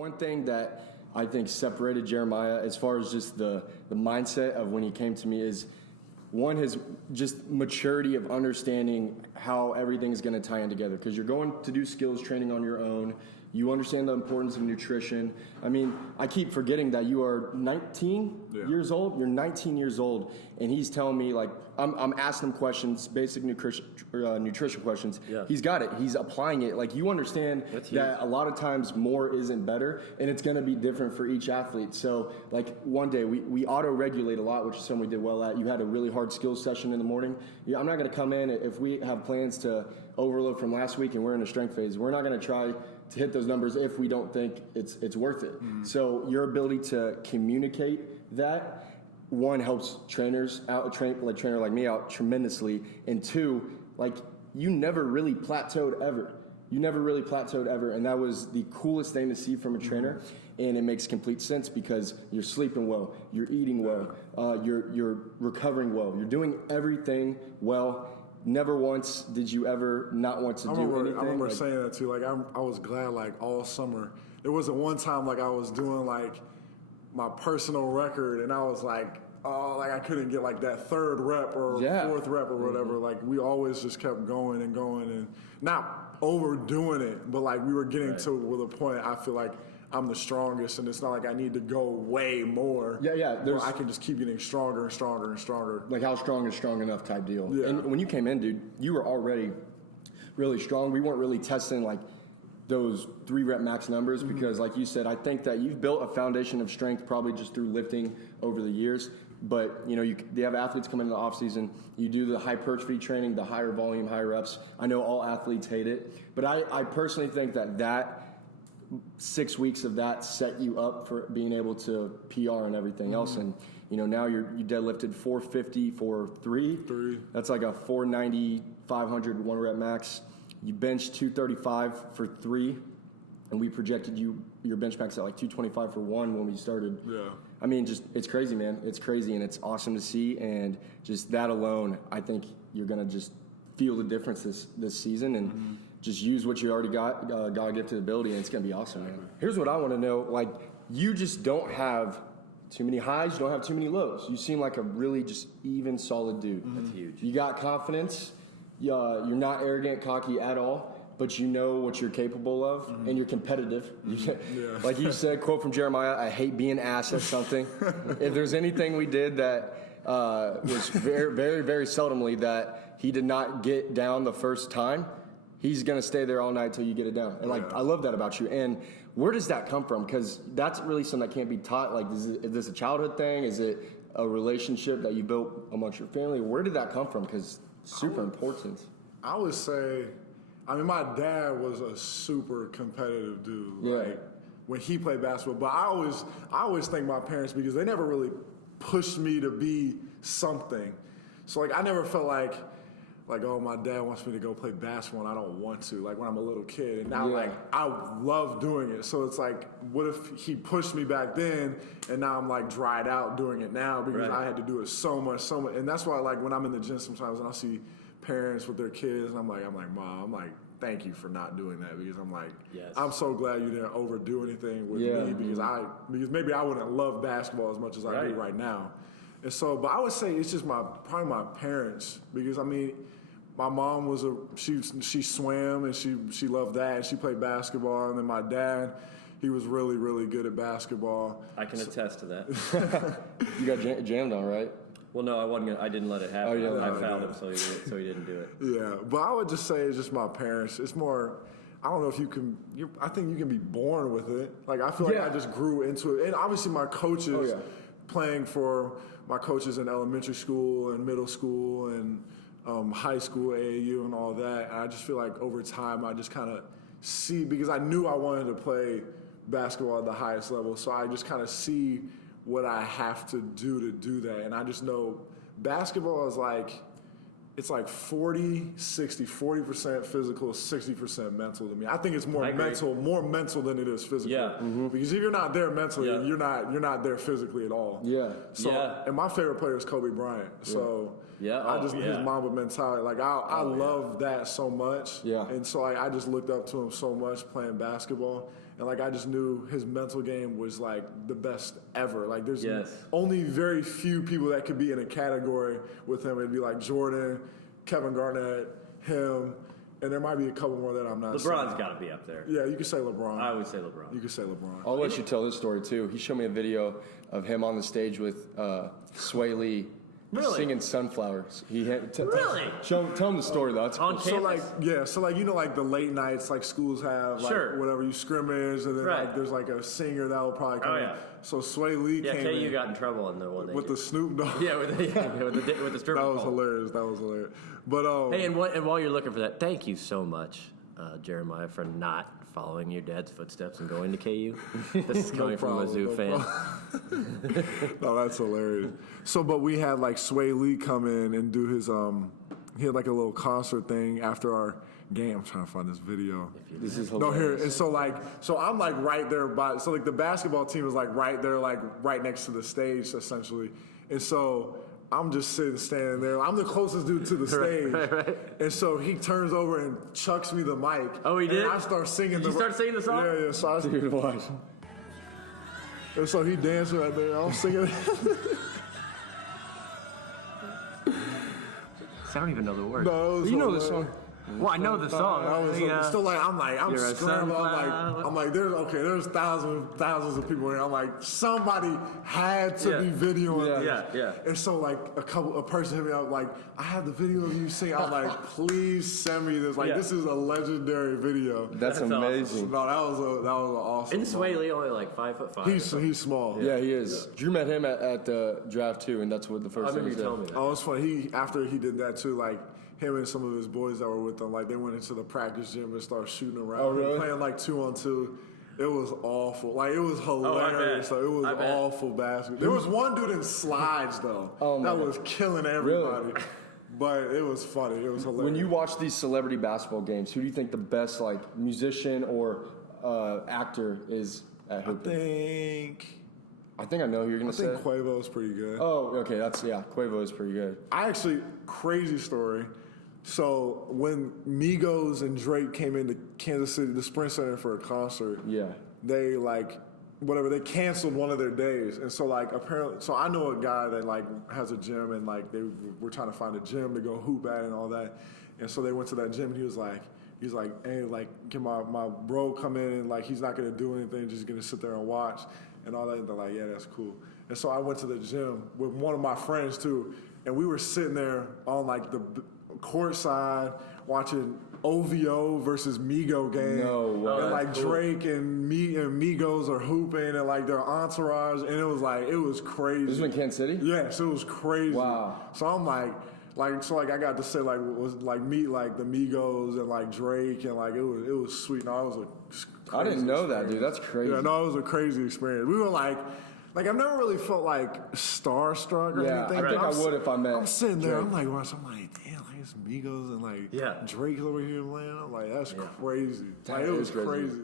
one thing that I think separated Jeremiah as far as just the mindset of when he came to me is, one, his just maturity of understanding how everything's going to tie in together, because you're going to do skills training on your own. You understand the importance of nutrition. I mean, I keep forgetting that you are 19 years old. You're 19 years old, and he's telling me, like, I'm asking him questions, basic nutrition questions. Yeah. He's got it. He's applying it. Like, you understand that a lot of times more isn't better, and it's going to be different for each athlete. So, like, one day we auto-regulate a lot, which is something we did well at. You had a really hard skills session in the morning. I'm not going to come in if we have plans to overload from last week and we're in a strength phase. We're not going to try to hit those numbers if we don't think it's worth it. Mm-hmm. So your ability to communicate that, one, helps trainers out, like trainer like me out tremendously, and two, like, you never really plateaued ever. And that was the coolest thing to see from a trainer, and it makes complete sense because you're sleeping well, you're eating well, you're recovering well, you're doing everything well. Never once did you ever not want to do anything. I remember saying that too. Like, I was glad, like, all summer. There wasn't one time, like, I was doing, like, my personal record, and I was like, oh, like, I couldn't get, like, that third rep or fourth rep or whatever. Mm-hmm. Like, we always just kept going and not overdoing it, but, like, we were getting to with a point I feel like I'm the strongest, and it's not like I need to go way more. I can just keep getting stronger and stronger and stronger. Like, how strong is strong enough type deal. Yeah. And when you came in, dude, you were already really strong. We weren't really testing, like, those 3-rep max numbers because, like you said, I think that you've built a foundation of strength probably just through lifting over the years. But, you know, they have athletes come into the offseason. You do the hypertrophy training, the higher volume, higher reps. I know all athletes hate it. But I personally think that 6 weeks of that set you up for being able to PR and everything else. And, you know, now you deadlifted 450 for three. That's like a 490, 500 1-rep max. You benched 235 for 3, and we projected your bench max at like 225 for 1 when we started. Yeah. I mean, just, it's crazy, man. It's crazy, and it's awesome to see. And just that alone, I think you're going to just feel the difference this season and just use what you already got, God-gifted ability, and it's going to be awesome, man. Here's what I want to know. Like, you just don't have too many highs. You don't have too many lows. You seem like a really just even, solid dude. That's huge. You got confidence. You're not arrogant, cocky at all, but you know what you're capable of, and you're competitive. Like you said, quote from Jeremiah, I hate being asked at something. If there's anything we did that was very, very, very seldomly that he did not get down the first time, he's going to stay there all night till you get it down. And, I love that about you. And where does that come from? Because that's really something that can't be taught. Like, is this a childhood thing? Is it a relationship that you built amongst your family? Where did that come from? Because super important. I would say, I mean, my dad was a super competitive dude. Like, when he played basketball. But I always thank my parents because they never really pushed me to be something. So, like, I never felt like, oh, my dad wants me to go play basketball and I don't want to, like, when I'm a little kid. And now, like, I love doing it. So it's like, what if he pushed me back then and now I'm, like, dried out doing it now because I had to do it so much. And that's why, like, when I'm in the gym sometimes and I see parents with their kids, I'm like, Mom, I'm like, thank you for not doing that because I'm like, I'm so glad you didn't overdo anything with me because maybe I wouldn't love basketball as much as I do right now. And so, but I would say it's just probably my parents because, I mean, my mom was she swam and she loved that and she played basketball, and then my dad, he was really, really good at basketball. I can attest to that. You got jammed on, right? Well, no, I didn't let it happen. I fouled him, so he didn't do it. Yeah, but I would just say it's just my parents. It's more, I don't know if you can. I think you can be born with it. Like, I feel like I just grew into it, and obviously my coaches, playing for my coaches in elementary school and middle school and high school, AAU, and all that. And I just feel like over time I just kind of see, because I knew I wanted to play basketball at the highest level, so I just kind of see what I have to do that. And I just know basketball is like, it's like 40% physical, 60% mental to me. I think it's more mental than it is physical. Yeah. Mm-hmm. Because if you're not there mentally, you're not there physically at all. Yeah. So, and my favorite player is Kobe Bryant. So his Mamba mentality, like I love that so much. Yeah. And so I just looked up to him so much playing basketball. And like I just knew his mental game was like the best ever. Like there's Yes. only very few people that could be in a category with him. It'd be like Jordan, Kevin Garnett, him, and there might be a couple more that I'm not LeBron's got to be up there. Yeah, you could say LeBron. I would say LeBron. You could say LeBron. I'll let you tell this story too. He showed me a video of him on the stage with Sway Lee Really? singing Sunflowers. Really? Tell him the story though. That's On cool. So campus? like like the late nights like schools have like Sure. whatever you scrimmage and then Right. like there's like a singer that will probably come Oh, in. yeah. So Sway Lee Yeah, came KU in got in trouble in the one they with did. the Snoop Dogg. Yeah, with the stripper That was pole. hilarious. That was hilarious. But Hey, and while you're looking for that, thank you so much, Jeremiah, for not following your dad's footsteps and going to KU. This is coming from a Zoo fan. No, that's hilarious. So, but we had like Sway Lee come in and do his he had like a little concert thing after our game. I'm trying to find this video. This is No, hilarious. here, and so I'm like right there so like the basketball team is like right there, like right next to the stage essentially. And so I'm just standing there. I'm the closest dude to the stage. Right. And so he turns over and chucks me the mic. Oh, he did? And I start singing Did you start singing the song? Yeah, so I Dude, watch. And so he danced right there. I'm singing. I don't even know the words. No, it was You know the hilarious. song. Well, I know the song. I was still like, I'm You're a scrambling. sunflower. I'm like, there's thousands of people here. I'm like, somebody had to be videoing this. Yeah. And so like a person hit me up like, I have the video of you singing. I'm like, please send me this. Like Yeah. this is a legendary video. That's That's amazing. No, that was an awesome. Isn't Sway Lee only like 5'5"? He's small. Yeah, he is. Drew met him at the draft too, and that's what the first I thing remember he you said. telling me that. Oh, it's funny. After he did that too, like him and some of his boys that were with him, like they went into the practice gym and started shooting around. Oh, really? Playing like 2-on-2. It was awful. Like it was hilarious. bet. So it was I bet. awful basketball. There was one dude in slides though. my that was killing everybody. Really? But it was funny. It was hilarious. When you watch these celebrity basketball games, who do you think the best like musician or actor is at I hooping? I think know who you're gonna say. Quavo's pretty good. Oh, okay, Quavo is pretty good. I actually, crazy story. So when Migos and Drake came into Kansas City, the Sprint Center for a concert, Yeah. they they canceled one of their days. And so like apparently, so I know a guy that like has a gym and like they were trying to find a gym to go hoop at and all that. And so they went to that gym and he was like, hey, like can my bro come in and like he's not gonna do anything, just gonna sit there and watch and all that. And they're like, yeah, that's cool. And so I went to the gym with one of my friends too, and we were sitting there on like the court side watching OVO versus Migo game. No way. And like cool. Drake and Migos are hooping and like their entourage, and it was crazy. This was in Kansas City? Yes, it was crazy. Wow. So I'm like I got to say meet like the Migos and like Drake and like it was sweet. No, it was a I didn't know that, experience. dude. That's crazy. Yeah, no, it was a crazy experience. We were like I've never really felt like starstruck or Yeah, anything. I think I would if I met I'm sitting there, Drake. I'm like, damn, like it's Migos and like Yeah. Drake's over here playing. I'm like, that's crazy. That Like it is was crazy. crazy.